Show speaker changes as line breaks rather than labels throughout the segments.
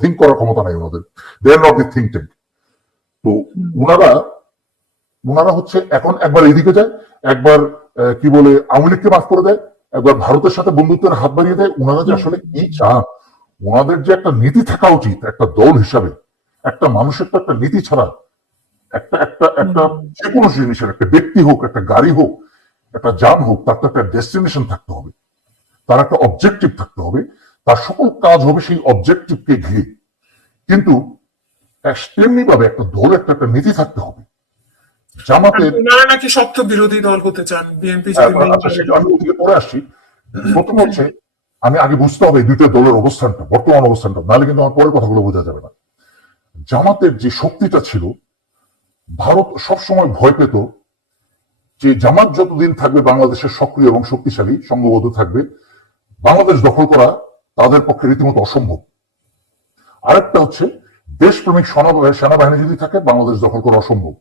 Think করার ক্ষমতা নাই ওনাদের। They are not the think tank তো ওনারা ওনারা হচ্ছে এখন একবার এদিকে যায় একবার কি বলে আওয়ামী লীগকে মাফ করে দেয় একবার ভারতের সাথে বন্ধুত্বের হাত বাড়িয়ে দেয়। ওনারা যে আসলে কি চান? ওনাদের যে একটা নীতি থাকা উচিত একটা দল হিসাবে একটা মানুষের তো একটা নীতি ছাড়া একটা একটা একটা যে কোনো জিনিসের একটা ব্যক্তি হোক একটা গাড়ি হোক একটা যান হোক তার তো একটা ডেস্টিনেশন থাকতে হবে। তার একটা অবজেক্টিভ থাকতে হবে। তার সকল কাজ হবে সেই অবজেক্টিভকে ঘিরে। কিন্তু তেমনি ভাবে একটা দল একটা নীতি থাকতে হবে। জামাতের
ওনারা নাকি শক্ত বিরোধী দল হতে চান বিএনপি
আচ্ছা আমি ওদিকে পরে আসছি। প্রথম হচ্ছে আমি আগে বুঝতে হবে দুইটা দলের অবস্থানটা বর্তমান অবস্থানটা নাহলে কিন্তু আমার পরের কথাগুলো বোঝা যাবে না। জামাতের যে শক্তিটা ছিল ভারত সবসময় ভয় পেত যে জামাত যতদিন থাকবে বাংলাদেশের সক্রিয় এবং শক্তিশালী সংঘবদ্ধ থাকবে বাংলাদেশ দখল করা তাদের পক্ষে রীতিমতো অসম্ভব। আরেকটা হচ্ছে, দেশপ্রেমিক সেনাবাহিনী যদি থাকে, বাংলাদেশ দখল করা অসম্ভব।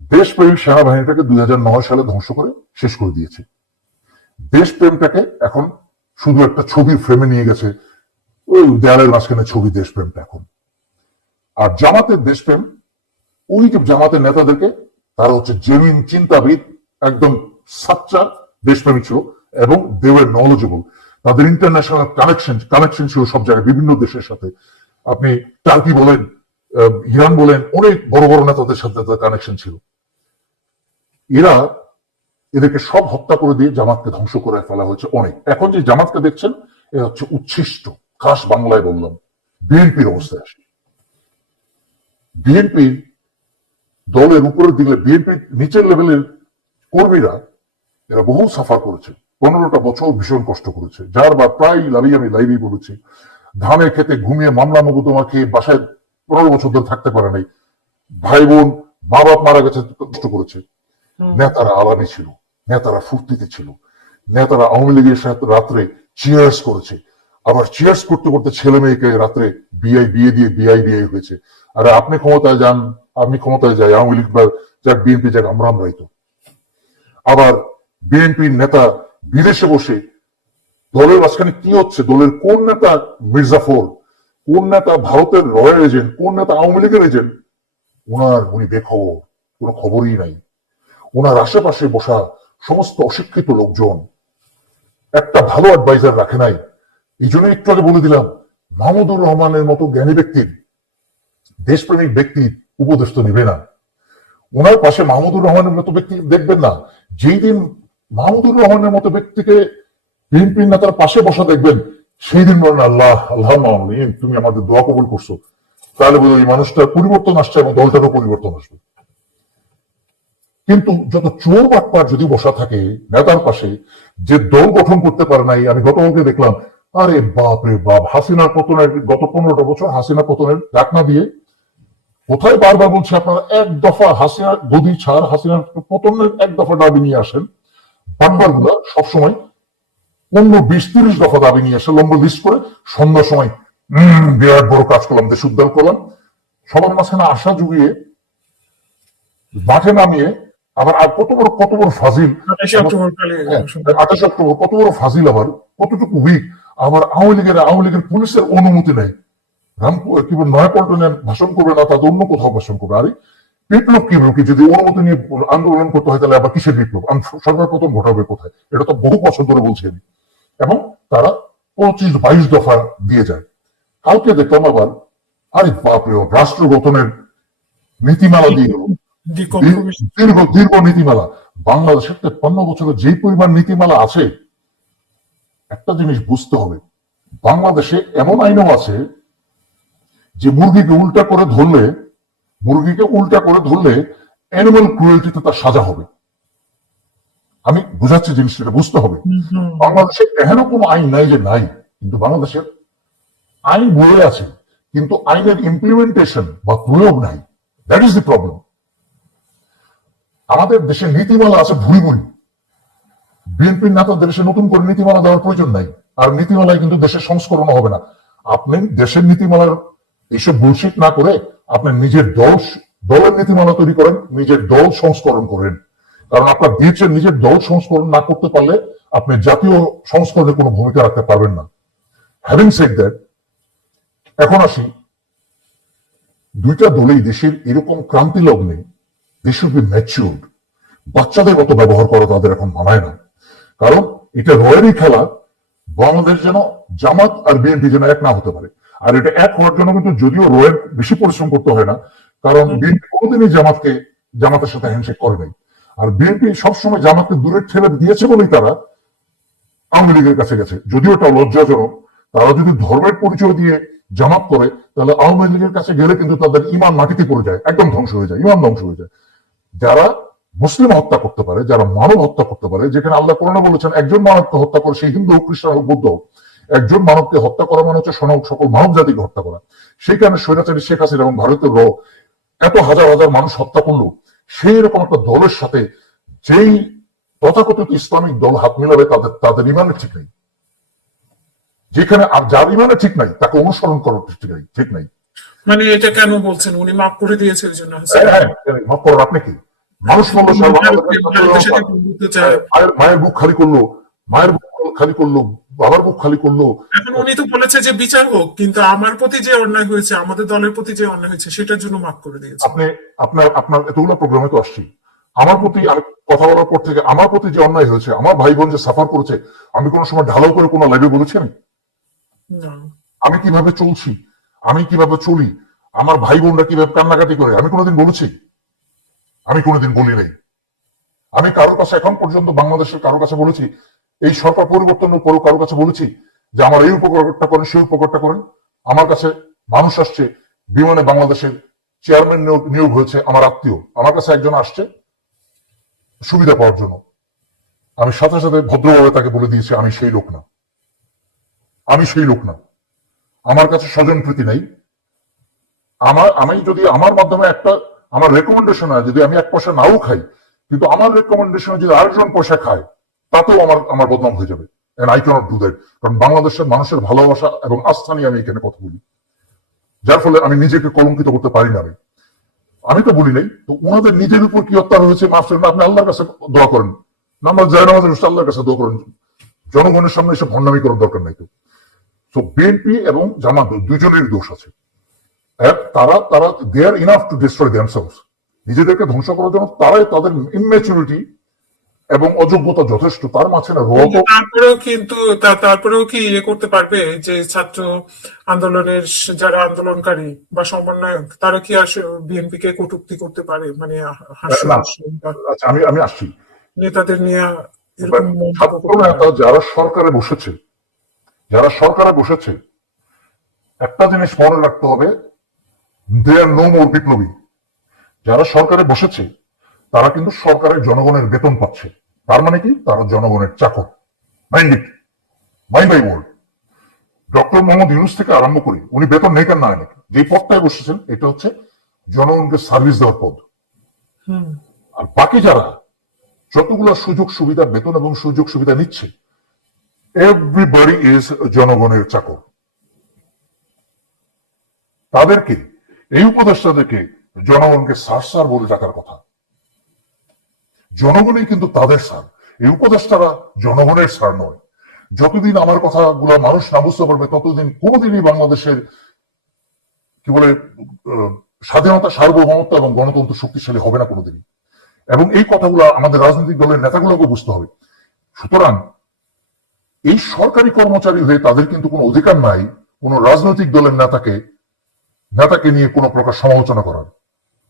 দেশপ্রেমিক সেনাবাহিনীটাকে দুই হাজার নয় সালে ধ্বংস করে শেষ করে দিয়েছে। দেশপ্রেমটাকে এখন শুধু একটা ছবির ফ্রেমে নিয়ে গেছে। ওই দেয়ালের মাঝখানে ছবি দেশপ্রেমটা এখন। আর জামাতের দেশপ্রেম, ওই যে জামাতের নেতাদেরকে, তারা হচ্ছে জেনুইন চিন্তাবিদ, একদম সাচ্চা দেশপ্রেমী ছিল এবং দেওয়ার নলেজেবল তাদের ইন্টারন্যাশনাল কানেকশন কানেকশন ছিল সব জায়গায়, বিভিন্ন দেশের সাথে। আপনি টার্কি বলেন ইরান বলেন, অনেক বড় বড় নেতাদের সাথে তাদের কানেকশন ছিল। এরা এদেরকে সব হত্যা করে দিয়ে জামাতকে ধ্বংস করে ফেলা হয়েছে অনেক। এখন যে জামাতকে দেখছেন এ হচ্ছে উচ্ছিষ্ট। খাস বাংলায় বললাম, বিএনপির অবস্থায় আসে। বিএনপি দলের উপরের দিকে, বিএনপির নিচের লেভেলের কর্মীরা এরা বহু সাফার করেছে। পনেরোটা বছর ভীষণ কষ্ট করেছে। যার বা প্রায় লাভই আমি লাইভই বলেছি। ধানের খেতে ঘুমিয়ে মামলা মকুদমা খেয়ে বাসায় পনেরো বছর ধরে থাকতে পারে নাই। ভাই বোন মা বাপ মারা গেছে কষ্ট করেছে। নেতারা আলাদা ছিল নেতারা ফুর্তিতে ছিল। নেতারা আওয়ামী লীগের সাথে রাত্রে চিয়ার্স করেছে। আবার চিয়ার্স করতে করতে ছেলে মেয়েকে রাত্রে বিআই বিয়ে দিয়ে বিআই বিআই হয়েছে। আর আপনি ক্ষমতায় যান আপনি ক্ষমতায় যাই আওয়ামী লীগ বা যাক বিএনপি যাক আমরা আমরাই তো। আবার বিএনপির নেতা বিদেশে বসে দলের মাঝখানে কি হচ্ছে? দলের কোন নেতা মির্জাফর কোন নেতা ভারতের রয়্যাল এজেন্ট, কোন নেতা আওয়ামী লীগের এজেন্ট? ওনার উনি বেখবর, কোনো খবরই নাই। ওনার আশেপাশে বসা সমস্ত অশিক্ষিত লোকজন একটা ভালো অ্যাডভাইজার রাখে নাই। এই জন্য একটু আগে বলে দিলাম, মাহমুদুর রহমানের মতো জ্ঞানী ব্যক্তির দেশপ্রেমিক ব্যক্তির উপদেশ তো নিবে না। ওনার পাশে মাহমুদুর রহমানের মতো ব্যক্তি দেখবেন না, যেই দিন মাহমুদুর রহমানের মতো ব্যক্তিকে বিএনপির নেতার পাশে বসা দেখবেন সেই দিন বলেন, আল্লাহ আল্লাহ তুমি আমাদের দোয়া কবুল করছ। তাহলে বোধ এই মানুষটার পরিবর্তন আসছে এবং দলটারও পরিবর্তন আসবে। কিন্তু যত চোর বাটপার যদি বসা থাকে নেতার পাশে, যে দল গঠন করতে পারে নাই, আমি গতকালকে দেখলাম, আরে বাপ রে বাপ হাসিনার পতনের গত পনেরোটা বছর হাসিনা পতনের ডাকনা দিয়ে কোথায় বারবার বলছে আপনারা, এক দফা হাসিনা গদি ছাড়, হাসিনার পতনের এক দফা দাবি নিয়ে আসেন। বারবারগুলা সবসময় পনেরো বিশ তিরিশ দফা দাবি নিয়ে এসে লম্বা লিস্ট করে সন্ধ্যার সময় বিরাট বড় কাজ করলাম দেশ উদ্ধার করলাম। সবার মাঝখানে আশা জুগিয়ে মাঠে নামিয়ে আবার আর কত বড় কত বড় ফাজিল
আঠাশে
আঠাশ অক্টোবর কত বড় ফাজিল আবার কতটুকু উইক আবার আওয়ামী লীগের আওয়ামী লীগের পুলিশের অনুমতি নেই রামপুর কি নয়াপল্টনে ভাষণ করবে না তাদের অন্য কোথাও ভাষণ করবে। আরে বিপ্লব কি কি? যদি অনুমতি নিয়ে আন্দোলন করতে হয় তাহলে আবার কিসের বিপ্লব? আম- সরকার প্রথম ঘটাবে কোথায়? এটা তো বহু বছর ধরে বলছি আমি। এবং তারা পঁচিশ বাইশ দফা দিয়ে যায়। কালকে দেখলাম আবার আরে বাপরে বাপ, রাষ্ট্র গঠনের নীতিমালা দিয়ে দীর্ঘ দীর্ঘ নীতিমালা। বাংলাদেশের তেপ্পান্ন বছরে যেই পরিমাণ নীতিমালা আছে একটা জিনিস বুঝতে হবে। বাংলাদেশে এমন আইনও আছে যে মুরগিকে উল্টা করে ধরলে মুরগিকে উল্টা করে ধরলে অ্যানিমাল ক্রুয়েলটিতে তার সাজা হবে। আমি বুঝাচ্ছি জিনিসটা বুঝতে হবে। বাংলাদেশে এহেন কোনো আইন নাই যে নাই কিন্তু বাংলাদেশের আইন বলে আছে কিন্তু আইনের ইমপ্লিমেন্টেশন বা প্রয়োগ নাই। দ্যাট ইজ দি প্রবলেম আমাদের দেশে নীতিমালা আছে ভুরি ভুরি বিএনপির নেতাদের দেশে নতুন করে নীতিমালা দেওয়ার প্রয়োজন নাই আর নীতিমালায় কিন্তু দেশের সংস্করণ হবে না। আপনি দেশের নীতিমালার এইসব বুলশিট না করে আপনি নিজের দল, দলের নীতিমালা তৈরি করেন, নিজের দল সংস্করণ করেন। কারণ আপনার দিয়েছেন নিজের দল সংস্করণ না করতে পারলে আপনি জাতীয় সংস্করণে কোনো ভূমিকা রাখতে পারবেন না। হ্যাভিং সেড দ্যাট এখন আসি, দুইটা দলেই দেশের এরকম ক্রান্তি লগ্নে দে শুড বি ম্যাচিউর্ড বাচ্চাদের মতো ব্যবহার করা তাদের এখন মানায় না। কারণ এটা রয়েরই খেলা, বাংলাদেশ যেন জামাত আর বিএনপি যেন এক না হতে পারে। আর এটা এক হওয়ার জন্য কিন্তু যদিও রয়ের বেশি পরিশ্রম করতে হয় না কারণ বিএনপি কোনোদিনই জামাতকে জামাতের সাথে হ্যান্ডশেক করে নাই। আর বিএনপি সবসময় জামাতকে দূরে ঠেলে দিয়েছে বলেই তারা আওয়ামী লীগের কাছে গেছে। যদিও এটা লজ্জাজনক তারা যদি ধর্মের পরিচয় দিয়ে জামাত করে তাহলে আওয়ামী লীগের কাছে গেলে কিন্তু তাদের ইমান মাটিতে পড়ে যায় একদম ধ্বংস হয়ে যায় ইমান ধ্বংস হয়ে যায়। যারা মুসলিম হত্যা করতে পারে যারা মানব হত্যা করতে পারে যেখানে আল্লাহ কোরআনে বলেছেন একজন মানবকে হত্যা করে সেই হিন্দু হোক খ্রিস্টান হোক বৌদ্ধ হোক একজন মানবকে হত্যা করা মানে হচ্ছে সনক সকল মানব জাতিকে হত্যা করা। সেই কারণে স্বৈরাচারী শেখ হাসিনা এবং ভারতের র এত হাজার হাজার মানুষ হত্যা করল। সেই রকম একটা দলের সাথে যেই তথাকথিত ইসলামিক দল হাত মিলাবে তাদের তাদের ইমানের ঠিক নেই। যেখানে আর যার ইমানের ঠিক নাই তাকে অনুসরণ করার ঠিক নাই ঠিক নাই।
মানে এটা কেন বলছেন? উনি মাফ করে দিয়েছেন জন্য।
হ্যাঁ, হ্যাঁ, মাফ করার আপনি কি? মানুষ। মায়ের মায়ের বুক খালি করল মায়ের বুক খালি করল বাবার বুক খালি করল।
এখন উনি তো বলেছে যে বিচার হোক কিন্তু আমার প্রতি যে অন্যায় হয়েছে আমাদের দলের প্রতি যে অন্যায় হয়েছে সেটার জন্য মাফ করে দিয়েছে।
আপনি আপনার আপনার এতগুলো প্রোগ্রামে তো আসছি। আমার প্রতি আমি কথা বলার পর থেকে আমার প্রতি যে অন্যায় হয়েছে আমার ভাই বোন যে সাফার করেছে আমি কোনো সময় ঢালাও করে কোনো লাইভে বলেছি আমি? আমি কীভাবে চলছি? আমি কীভাবে চলি? আমার ভাই বোনরা কীভাবে কান্নাকাটি করে? আমি কোনোদিন বলেছি? আমি কোনোদিন বলি নাই আমি কারোর কাছে এখন পর্যন্ত বাংলাদেশের কারোর কাছে বলেছি এই সরকার পরিবর্তন কারোর কাছে বলেছি যে আমার এই উপকারটা করেন, সেই উপকারটা করেন। আমার কাছে মানুষ আসছে, বিমানে বাংলাদেশের চেয়ারম্যান নিয়োগ হয়েছে আমার আত্মীয়। আমার কাছে একজন আসছে, সুবিধা পাওয়ার জন্য। আমি সাথে সাথে ভদ্রভাবে তাকে বলে দিয়েছি, আমি সেই লোক না। আমি সেই লোক না। আমার কাছে স্বজন প্রীতি নেই। আমার আমি যদি আমার মাধ্যমে একটা আমার রেকমেন্ডেশন হয়, যদি আমি এক পয়সা নাও খাই, কিন্তু আমার রেকমেন্ডেশনে যদি আরেকজন পয়সা খায় তাতেও আমার আমার বদনাম হয়ে যাবে। And I cannot do that কারণ বাংলাদেশের মানুষের ভালোবাসা এবং আস্থা নিয়ে আমি এখানে কথা বলি। যার ফলে আমি নিজেকে কলঙ্কিত করতে পারি না আমি। আমি তো বলি নাই, তো ওনাদের নিজের উপর কি হত্যা হয়েছে মাফ করেন, আপনি আল্লাহর কাছে দোয়া করেন। নামাজ যায়, নামাজ আল্লাহর কাছে দোয়া করেন। জনগণের সামনে এসে ভণ্ডামি করার দরকার নাই তো। তো বিএনপি এবং জামাত দুজনেরই দোষ আছে। তারা তারা they are enough to destroy themselves নিজেদেরকে ধ্বংস করার জন্য তারাই তাদের ইনম্যাচুরিটি এবং অযোগ্যতা যথেষ্ট তার মাঝখানে র
কিন্তু তারপরেও কিন্তু তারপরেও কি ইয়ে করতে পারবে যে ছাত্র আন্দোলনের যারা আন্দোলনকারী বা সমন্বয়ক তারা কি আসে বিএনপি কে কটুক্তি করতে পারে? মানে
আচ্ছা আমি আমি আসছি।
নেতাদের নিয়ে
ছাত্র নেতা যারা সরকারে বসেছে যারা সরকারে বসেছে একটা জিনিস মনে রাখতে হবে দে আর নো মোর বিপ্লবী যারা সরকারে বসেছে তারা কিন্তু সরকারের জনগণের বেতন পাচ্ছে। তার মানে কি? তারা জনগণের চাকর। Mind it mind by word doctor Muhammad Yunus থেকে আরম্ভ করি। উনি বেতন নেই কেন না নাকি যে পদটায় বসেছেন এটা হচ্ছে জনগণকে সার্ভিস দেওয়ার পদ। আর বাকি যারা যতগুলো সুযোগ সুবিধা বেতন এবং সুযোগ সুবিধা নিচ্ছে এভরিবডি ইজ জনগণের চাকর। তাদেরকে এই উপদেষ্টাদেরকে জনগণকে সার সার বলে ডাকার কথা। জনগণই কিন্তু তাদের সার এই উপদেষ্টারা জনগণের সার নয়। যতদিন আমার কথাগুলো মানুষ না বুঝতে পারবে, ততদিন কোনোদিনই বাংলাদেশের, কি বলে স্বাধীনতা, সার্বভৌমত্ব এবং গণতন্ত্র শক্তিশালী হবে না কোনোদিনই। এবং এই কথাগুলো আমাদের রাজনৈতিক দলের নেতাগুলোকে বুঝতে হবে। সুতরাং এই সরকারি কর্মচারী হয়ে তাদের কিন্তু কোনো অধিকার নাই, কোন রাজনৈতিক দলের নেতাকে নেতাকে নিয়ে কোনো প্রকার সমালোচনা করার।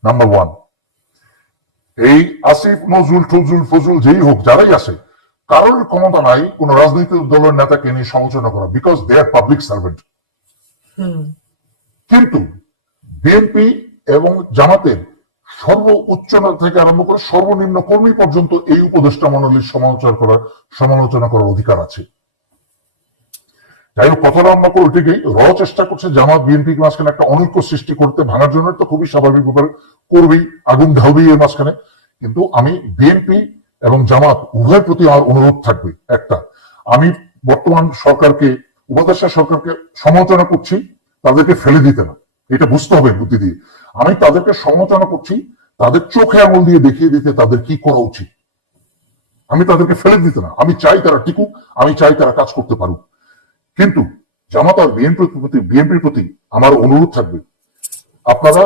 নাম্বার ওয়ান এই আসিফ নজরুল টজরুল ফজরুল যেই হোক যারাই আছে কারোর ক্ষমতা নাই কোন রাজনৈতিক দলের নেতাকে নিয়ে সমালোচনা করা because they are public servant কিন্তু বিএনপি এবং জামাতের সর্ব উচ্চ থেকে আরম্ভ করে সর্বনিম্ন কর্মী পর্যন্ত এই উপদেষ্টা মন্ডলীর সমালোচনা করার সমালোচনা করার অধিকার আছে। যাই হোক কথা লম্বা করে উঠে র চেষ্টা করছে জামাত বিএনপি মাঝখানে একটা অনৈক্য সৃষ্টি করতে, ভাঙার জন্য তো খুবই স্বাভাবিক ব্যাপার করবেই, আগুন ঢালবেই এর মাঝখানে। কিন্তু আমি বিএনপি এবং জামাত উভয়ের প্রতি আমার অনুরোধ থাকবে, একটা। আমি বর্তমান সরকারকে, উপদেষ্টা সরকারকে সমালোচনা করছি, তাদেরকে ফেলে দিতে না। এটা বুঝতে হবে বুদ্ধি দিয়ে। আমি তাদেরকে সমালোচনা করছি, তাদের চোখে আঙুল দিয়ে দেখিয়ে দিতে তাদের কি করা উচিত। আমি তাদেরকে ফেলে দিতে না। আমি চাই তারা টিকুক, আমি চাই তারা কাজ করতে পারুক। কিন্তু জামাত আর বিএনপির প্রতি বিএনপির প্রতি আমার অনুরোধ থাকবে, আপনারা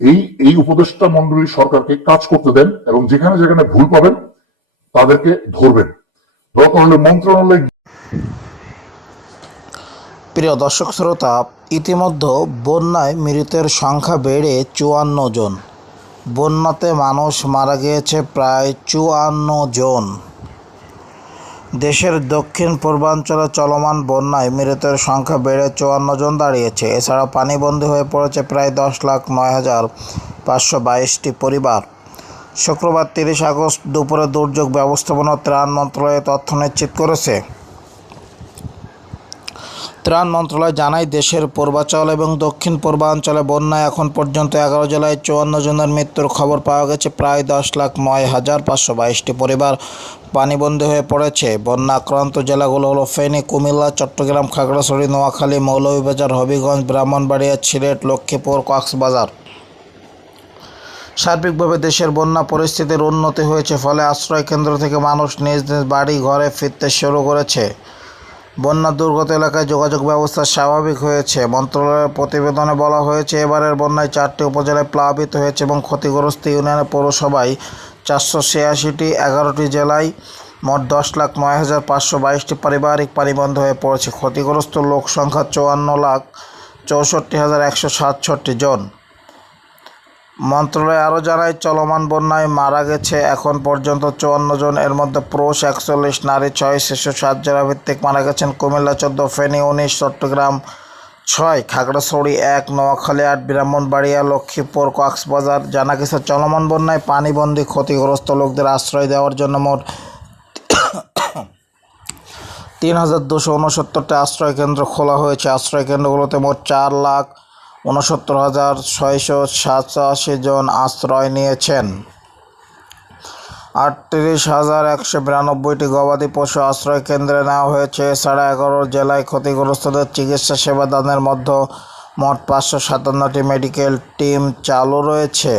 এই এই উপদেষ্টা মন্ডলীর সরকারকে কাজ করতে দেন এবং যেখানে যেখানে ভুল পাবেন তাদেরকে ধরবেন। দরকার মন্ত্রণালয়ে
প্রিয় দর্শক শ্রোতা, ইতিমধ্যে বন্যায় মৃতের সংখ্যা বেড়ে চুয়ান্ন জন। বন্যাতে মানুষ মারা গিয়েছে প্রায় চুয়ান্ন জন। দেশের দক্ষিণ পূর্বাঞ্চলে চলমান বন্যায় মৃতের সংখ্যা বেড়ে চুয়ান্ন জন দাঁড়িয়েছে। এছাড়া পানিবন্দী হয়ে পড়েছে প্রায় দশ লাখ নয় হাজার পাঁচশো বাইশটি পরিবার। শুক্রবার তিরিশ আগস্ট দুপুরে দুর্যোগ ব্যবস্থাপনা ত্রাণ মন্ত্রণালয় তথ্য নিশ্চিত করেছে। ত্রাণ মন্ত্রণালয় জানায়, দেশের পূর্বাঞ্চল এবং দক্ষিণ পূর্বাঞ্চলে বন্যায় এখন পর্যন্ত এগারো জেলায় চুয়ান্ন জনের মৃত্যুর খবর পাওয়া গেছে। প্রায় দশ লাখ নয় হাজার পাঁচশো বাইশটি পরিবার পানিবন্দী হয়ে পড়েছে। বন্যা আক্রান্ত জেলাগুলো হলো ফেনী, কুমিল্লা, চট্টগ্রাম, খাগড়াছড়ি, নোয়াখালী, মৌলভীবাজার, হবিগঞ্জ, ব্রাহ্মণবাড়িয়া, সিলেট, লক্ষ্মীপুর, কক্সবাজার। সার্বিকভাবে দেশের বন্যা পরিস্থিতির উন্নতি হয়েছে ফলে আশ্রয় কেন্দ্র থেকে মানুষ নিজ নিজ বাড়ি, ঘরে ফিরতে শুরু করেছে। বন্যা দুর্গত এলাকায় যোগাযোগ ব্যবস্থা স্বাভাবিক হয়েছে। মন্ত্রণালয়ের প্রতিবেদনে বলা হয়েছে, এবারের বন্যায় চারটি উপজেলায় প্লাবিত হয়েছে এবং ক্ষতিগ্রস্ত ইউনিয়নের পৌরসভায় চারশো ছিয়াশিটি, এগারোটি জেলায় মোট দশ লাখ নয় হাজার পাঁচশো বাইশটি পারিবারিক পানিবন্ধ হয়ে পড়েছে। ক্ষতিগ্রস্ত লোক সংখ্যা চুয়ান্ন লাখ চৌষট্টি হাজার একশো সাতষট্টি জন। মন্ত্রণালয় আরও জানায়, চলমান বন্যায় মারা গেছে এখন পর্যন্ত চুয়ান্ন জন। এর মধ্যে পুরুষ একচল্লিশ, নারী ছয়, শিশু সাত, জেলাভিত্তিক মারা গেছেন কুমিল্লা চোদ্দ, ফেনী উনিশ, চট্টগ্রাম ছয়, খাগড়াছড়ি এক, নোয়াখালী আট, ব্রাহ্মণবাড়িয়া, লক্ষ্মীপুর, কক্সবাজার জানা গেছে চলমান বন্যায় পানিবন্দী ক্ষতিগ্রস্ত লোকদের আশ্রয় দেওয়ার জন্য মোট তিন হাজার দুশো উনসত্তরটা আশ্রয়কেন্দ্র খোলা হয়েছে। আশ্রয়কেন্দ্রগুলোতে মোট চার লাখ উনসত্তর হাজার ছয়শো সাতাশি জন আশ্রয় নিয়েছেন। আটত্রিশ হাজার একশো বিরানব্বইটি গবাদি পশু আশ্রয় কেন্দ্রে নেওয়া হয়েছে। এছাড়া এগারো জেলায় ক্ষতিগ্রস্তদের চিকিৎসা সেবা দানের মধ্যে মোট পাঁচশো সাতান্নটি মেডিকেল টিম চালু রয়েছে।